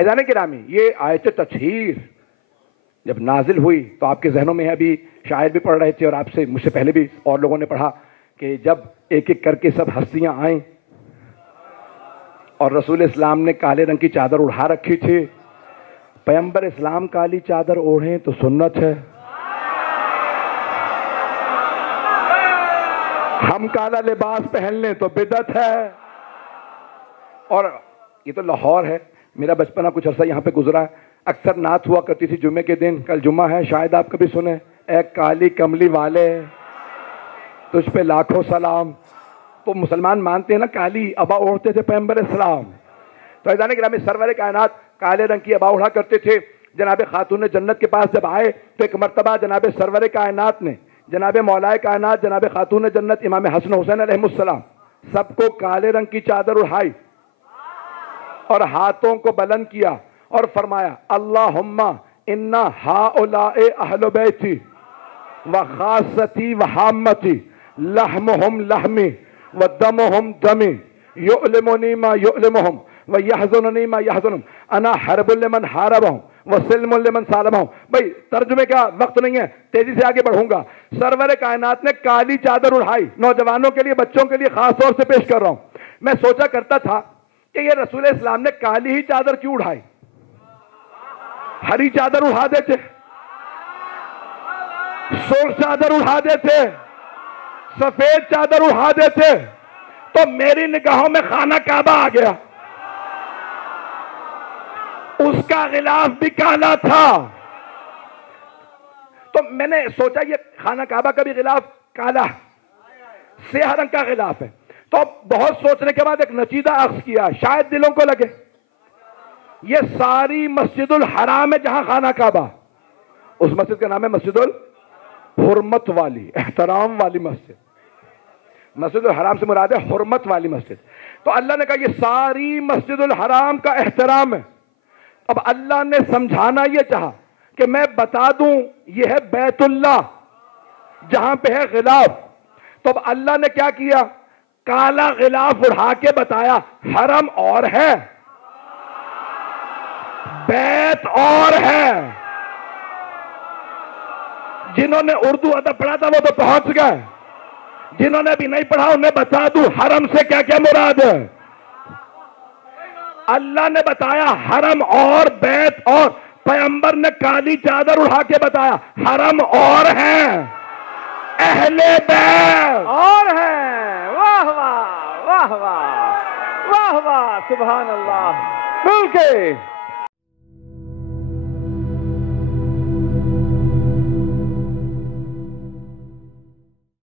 ऐज़ान किरामी, ये आयत तत्हीर जब नाजिल हुई तो आपके जहनों में है, अभी शायर भी पढ़ रहे थे और आपसे मुझसे पहले भी और लोगों ने पढ़ा कि जब एक एक करके सब हस्तियां आए और रसूल इस्लाम ने काले रंग की चादर उड़ा रखी थी। पैगंबर इस्लाम काली चादर ओढ़े तो सुन्नत है, हम काला लिबास पहन लें तो बिदअत है। और ये तो लाहौर है, मेरा बचपना कुछ अर्सा यहाँ पे गुजरा है। अक्सर नात हुआ करती थी जुम्मे के दिन, कल जुम्मा है, शायद आप कभी सुने, ए काली कमली वाले तुझ पे लाखों सलाम। तो मुसलमान मानते हैं ना, काली अबा ओढ़ते थे पैगंबर इस्लाम। तो ऐज़ान गिरामी सरवर कायनात काले रंग की अबा ओढ़ा करते थे। जनाब खातून जन्नत के पास जब आए तो एक मरतबा जनाब सरवर कायनात ने, जनाब मौलाए कायनात, जनाब खातून जन्नत इमाम हसन हुसैन अलैहिस्सलाम सबको काले रंग की चादर उड़ाई और हाथों को बुलंद किया और फरमाया, अल्लाहुम्मा इन्ना हाउलाए अहले बैती व खासती व हामती लहमुहुम लहमी व दमुहुम दमी युअलिमुनी मा युअलिमुहुम व यहज़ुनुनी मा यहज़ुनुहुम अना हरबुल लिमन हारबहुम व सिल्मुल लिमन सालमहुम। भाई तर्जुमे का वक्त नहीं है, तेजी से आगे बढ़ूंगा। सरवर कायनात ने काली चादर उड़ाई, नौजवानों के लिए, बच्चों के लिए खास तौर से पेश कर रहा हूं। मैं सोचा करता था कि ये रसूल इस्लाम ने काली ही चादर क्यों उड़ाई, हरी चादर उड़ा देते, सुर्ख चादर उड़ा देते, सफेद चादर उड़ा देते, तो मेरी निगाहों में खाना काबा आ गया। उसका गिलाफ भी काला था, तो मैंने सोचा ये खाना काबा का भी गिलाफ काला, स्याह रंग का गिलाफ है। तो बहुत सोचने के बाद एक नचीदा अख्ज़ किया, शायद दिलों को लगे ये सारी मस्जिदुल हराम है जहां खाना काबा, उस मस्जिद का नाम है मस्जिदुल हुर्मत वाली, एहतराम वाली मस्जिद। मस्जिदुल हराम से मुराद है हुर्मत वाली मस्जिद। तो अल्लाह ने कहा ये सारी मस्जिदुल हराम का एहतराम है। अब अल्लाह ने समझाना यह चाहा कि मैं बता दूं ये है बैतुल्लाह जहां पे है गिलाफ। तो अब अल्लाह ने क्या किया, काला गिलाफ उड़ा के बताया हरम और है, बैत और है। जिन्होंने उर्दू अदब पढ़ा था वो तो पहुंच गए, जिन्होंने भी नहीं पढ़ा उन्हें बता दूं हरम से क्या क्या मुराद है। अल्लाह ने बताया हरम और बैत, और पैगंबर ने काली चादर उड़ा के बताया हरम और है, अहले बैत और है। वाह वाह वाह वाह वाह वाह, सुभान अल्लाह। बिल्कुल